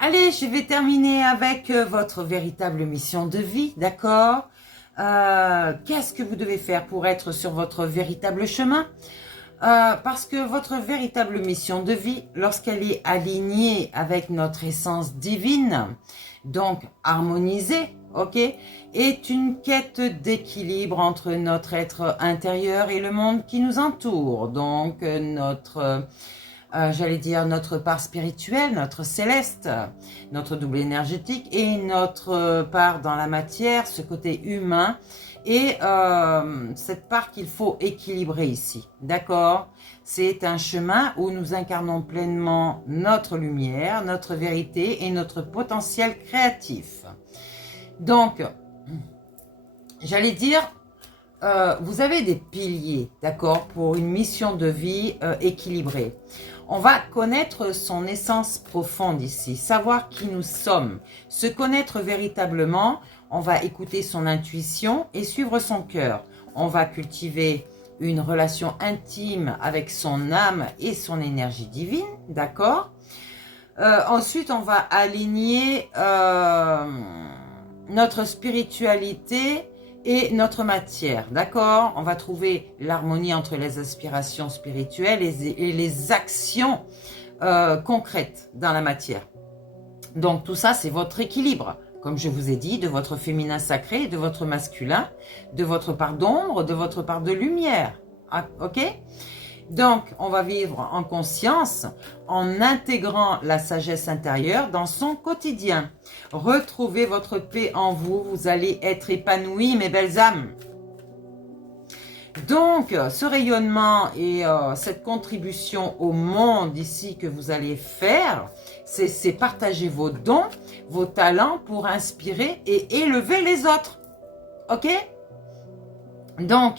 Allez, je vais terminer avec votre véritable mission de vie, d'accord? Qu'est-ce que vous devez faire pour être sur votre véritable chemin? Parce que votre véritable mission de vie, lorsqu'elle est alignée avec notre essence divine, donc harmonisée, ok, est une quête d'équilibre entre notre être intérieur et le monde qui nous entoure. Donc j'allais dire notre part spirituelle, notre céleste, notre double énergétique et notre part dans la matière, ce côté humain et cette part qu'il faut équilibrer ici, d'accord? C'est un chemin où nous incarnons pleinement notre lumière, notre vérité et notre potentiel créatif. Donc, j'allais dire, vous avez des piliers, d'accord, pour une mission de vie équilibrée. On va connaître son essence profonde ici, savoir qui nous sommes, se connaître véritablement. On va écouter son intuition et suivre son cœur. On va cultiver une relation intime avec son âme et son énergie divine, d'accord? Ensuite, on va aligner notre spiritualité et notre matière, d'accord? On va trouver l'harmonie entre les aspirations spirituelles et les actions concrètes dans la matière. Donc tout ça, c'est votre équilibre, comme je vous ai dit, de votre féminin sacré, de votre masculin, de votre part d'ombre, de votre part de lumière, ok? Donc, on va vivre en conscience, en intégrant la sagesse intérieure dans son quotidien. Retrouvez votre paix en vous, vous allez être épanouis, mes belles âmes. Donc, ce rayonnement et cette contribution au monde ici que vous allez faire, c'est partager vos dons, vos talents pour inspirer et élever les autres. Ok? Donc,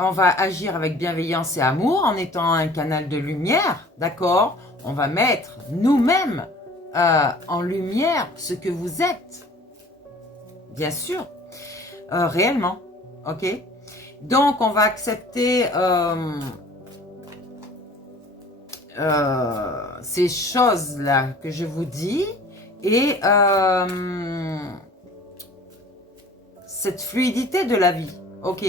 on va agir avec bienveillance et amour en étant un canal de lumière, d'accord? On va mettre nous-mêmes en lumière ce que vous êtes, bien sûr, réellement, ok? Donc, on va accepter ces choses-là que je vous dis et cette fluidité de la vie, ok?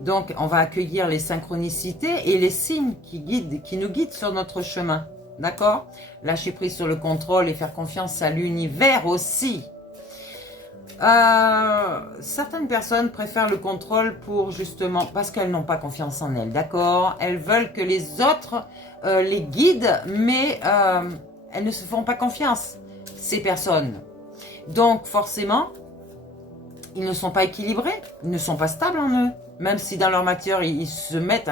Donc, on va accueillir les synchronicités et les signes qui nous guident sur notre chemin. D'accord? Lâcher prise sur le contrôle et faire confiance à l'univers aussi. Certaines personnes préfèrent le contrôle pour justement, parce qu'elles n'ont pas confiance en elles. D'accord? Elles veulent que les autres les guident, mais elles ne se font pas confiance, ces personnes. Donc, forcément, ils ne sont pas équilibrés, ils ne sont pas stables en eux. Même si dans leur matière, ils se mettent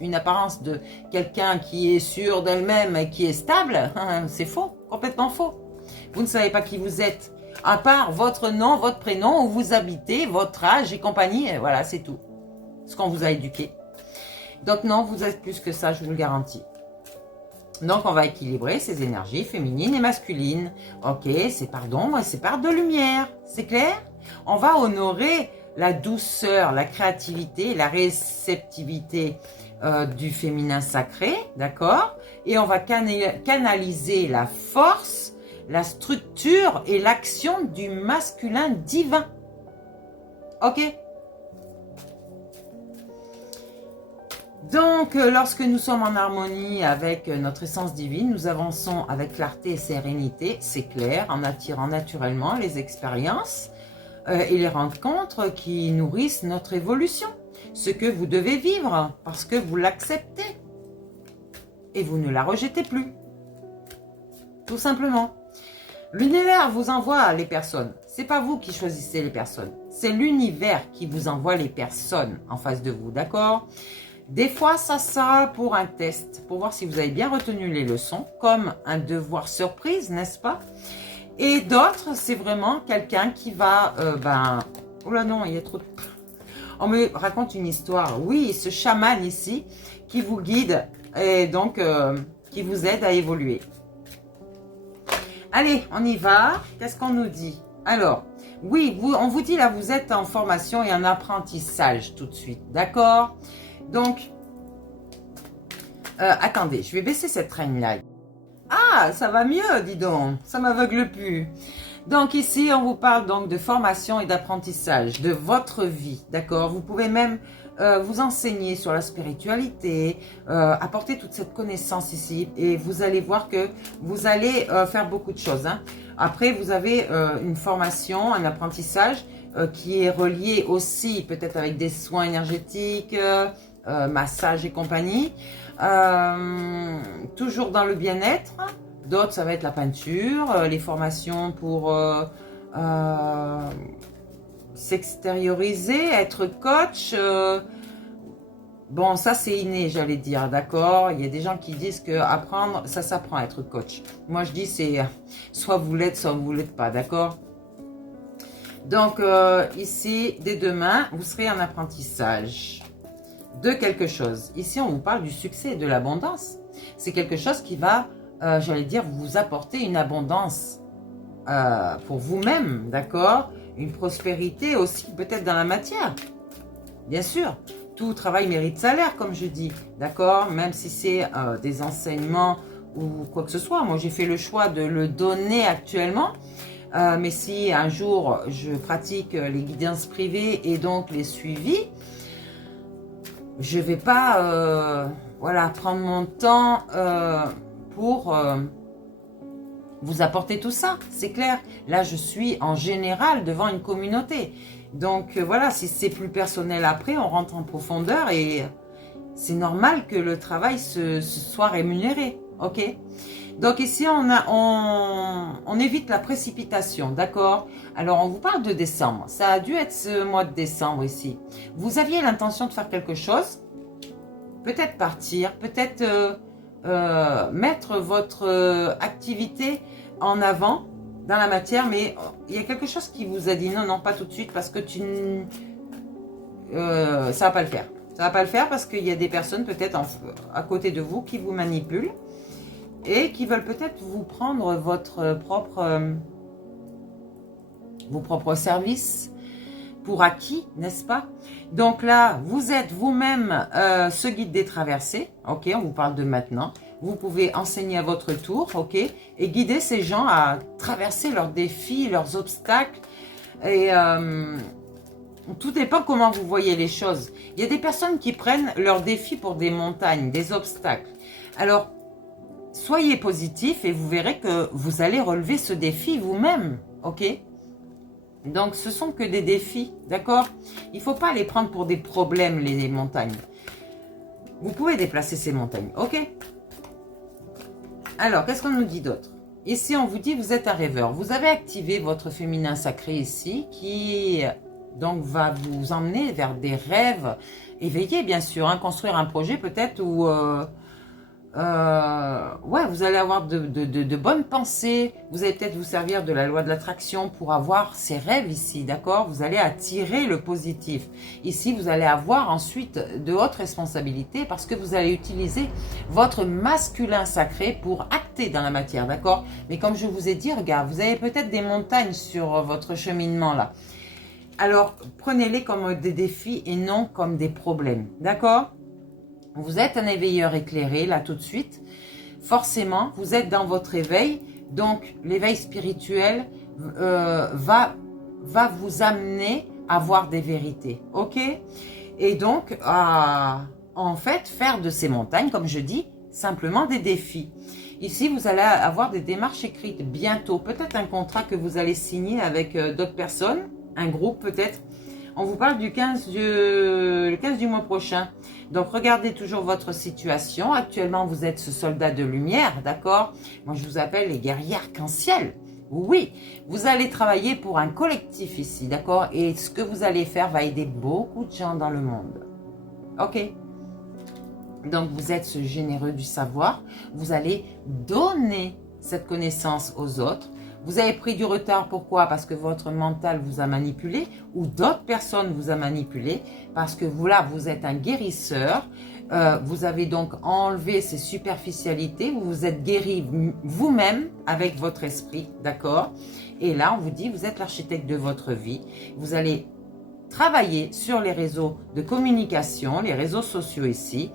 une apparence de quelqu'un qui est sûr d'elle-même et qui est stable, c'est faux, complètement faux. Vous ne savez pas qui vous êtes, à part votre nom, votre prénom, où vous habitez, votre âge et compagnie, et voilà, c'est tout. Ce qu'on vous a éduqué. Donc non, vous êtes plus que ça, je vous le garantis. Donc on va équilibrer ces énergies féminines et masculines. Ok, c'est par d'ombre et c'est par de lumière, c'est clair? On va honorer la douceur, la créativité, la réceptivité du féminin sacré, d'accord? Et on va canaliser la force, la structure et l'action du masculin divin. Ok? Donc, lorsque nous sommes en harmonie avec notre essence divine, nous avançons avec clarté et sérénité, c'est clair, en attirant naturellement les expériences et les rencontres qui nourrissent notre évolution. Ce que vous devez vivre parce que vous l'acceptez et vous ne la rejetez plus. Tout simplement. L'univers vous envoie les personnes. C'est pas vous qui choisissez les personnes. C'est l'univers qui vous envoie les personnes en face de vous, d'accord? Des fois, ça sera pour un test, pour voir si vous avez bien retenu les leçons, comme un devoir surprise, n'est-ce pas? Et d'autres, c'est vraiment quelqu'un qui va, oh là non, il y a trop de... On me raconte une histoire. Oui, ce chaman ici, qui vous guide et donc qui vous aide à évoluer. Allez, on y va. Qu'est-ce qu'on nous dit? Alors, oui, on vous dit là, vous êtes en formation et en apprentissage tout de suite, d'accord? Donc, attendez, je vais baisser cette traîne là. Ah, ça va mieux, dis donc. Ça m'aveugle plus. Donc ici, on vous parle donc de formation et d'apprentissage de votre vie, d'accord? Vous pouvez même vous enseigner sur la spiritualité, apporter toute cette connaissance ici et vous allez voir que vous allez faire beaucoup de choses. Hein. Après, vous avez une formation, un apprentissage qui est relié aussi peut-être avec des soins énergétiques, massage et compagnie. Toujours dans le bien-être. D'autres, ça va être la peinture, les formations pour s'extérioriser, être coach. Bon, ça c'est inné, j'allais dire, d'accord. Il y a des gens qui disent que apprendre, ça s'apprend à être coach. Moi, je dis c'est soit vous l'êtes, soit vous l'êtes pas, d'accord. Donc ici, dès demain, vous serez en apprentissage de quelque chose. Ici, on vous parle du succès et de l'abondance. C'est quelque chose qui va, j'allais dire, vous apporter une abondance pour vous-même, d'accord? Une prospérité aussi, peut-être dans la matière. Bien sûr, tout travail mérite salaire, comme je dis, d'accord? Même si c'est des enseignements ou quoi que ce soit. Moi, j'ai fait le choix de le donner actuellement. Mais si un jour, je pratique les guidances privées et donc les suivis, je ne vais pas voilà, prendre mon temps pour vous apporter tout ça, c'est clair. Là, je suis en général devant une communauté. Donc voilà, si c'est plus personnel après, on rentre en profondeur et c'est normal que le travail se soit rémunéré, ok? Donc ici, on évite la précipitation, d'accord? Alors, on vous parle de décembre. Ça a dû être ce mois de décembre ici. Vous aviez l'intention de faire quelque chose, peut-être partir, peut-être mettre votre activité en avant dans la matière, mais il y a quelque chose qui vous a dit non, non, pas tout de suite, parce que ça va pas le faire. Ça va pas le faire parce qu'il y a des personnes peut-être à côté de vous qui vous manipulent et qui veulent peut-être vous prendre vos propres services pour acquis, n'est-ce pas? Donc là, vous êtes vous-même ce guide des traversées, ok? On vous parle de maintenant. Vous pouvez enseigner à votre tour, ok? Et guider ces gens à traverser leurs défis, leurs obstacles. Et tout dépend comment vous voyez les choses. Il y a des personnes qui prennent leurs défis pour des montagnes, des obstacles. Alors, soyez positif et vous verrez que vous allez relever ce défi vous-même, ok? Donc, ce sont que des défis, d'accord? Il ne faut pas les prendre pour des problèmes, les montagnes. Vous pouvez déplacer ces montagnes, ok? Alors, qu'est-ce qu'on nous dit d'autre? Ici, on vous dit, vous êtes un rêveur. Vous avez activé votre féminin sacré ici, qui donc va vous emmener vers des rêves éveillés, bien sûr. Hein, construire un projet peut-être où... ouais, vous allez avoir de bonnes pensées. Vous allez peut-être vous servir de la loi de l'attraction pour avoir ces rêves ici, d'accord? Vous allez attirer le positif. Ici, vous allez avoir ensuite de hautes responsabilités parce que vous allez utiliser votre masculin sacré pour acter dans la matière, d'accord? Mais comme je vous ai dit, regarde, vous avez peut-être des montagnes sur votre cheminement là. Alors, prenez-les comme des défis et non comme des problèmes, d'accord? Vous êtes un éveilleur éclairé, là, tout de suite. Forcément, vous êtes dans votre éveil. Donc, l'éveil spirituel va vous amener à voir des vérités. OK? Et donc, en fait, faire de ces montagnes, comme je dis, simplement des défis. Ici, vous allez avoir des démarches écrites bientôt. Peut-être un contrat que vous allez signer avec d'autres personnes, un groupe peut-être. On vous parle le 15 du mois prochain. Donc, regardez toujours votre situation. Actuellement, vous êtes ce soldat de lumière, d'accord? Moi, je vous appelle les guerriers arc-en-ciel. Oui, vous allez travailler pour un collectif ici, d'accord? Et ce que vous allez faire va aider beaucoup de gens dans le monde. OK? Donc, vous êtes ce généreux du savoir. Vous allez donner cette connaissance aux autres. Vous avez pris du retard, pourquoi? Parce que votre mental vous a manipulé ou d'autres personnes vous a manipulé parce que vous, là, vous êtes un guérisseur. Vous avez donc enlevé ces superficialités, vous vous êtes guéri vous-même avec votre esprit, d'accord? Et là, on vous dit, vous êtes l'architecte de votre vie. Vous allez travailler sur les réseaux de communication, les réseaux sociaux ici,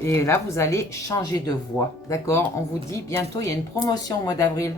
Et là, vous allez changer de voie. D'accord? On vous dit bientôt, il y a une promotion au mois d'avril.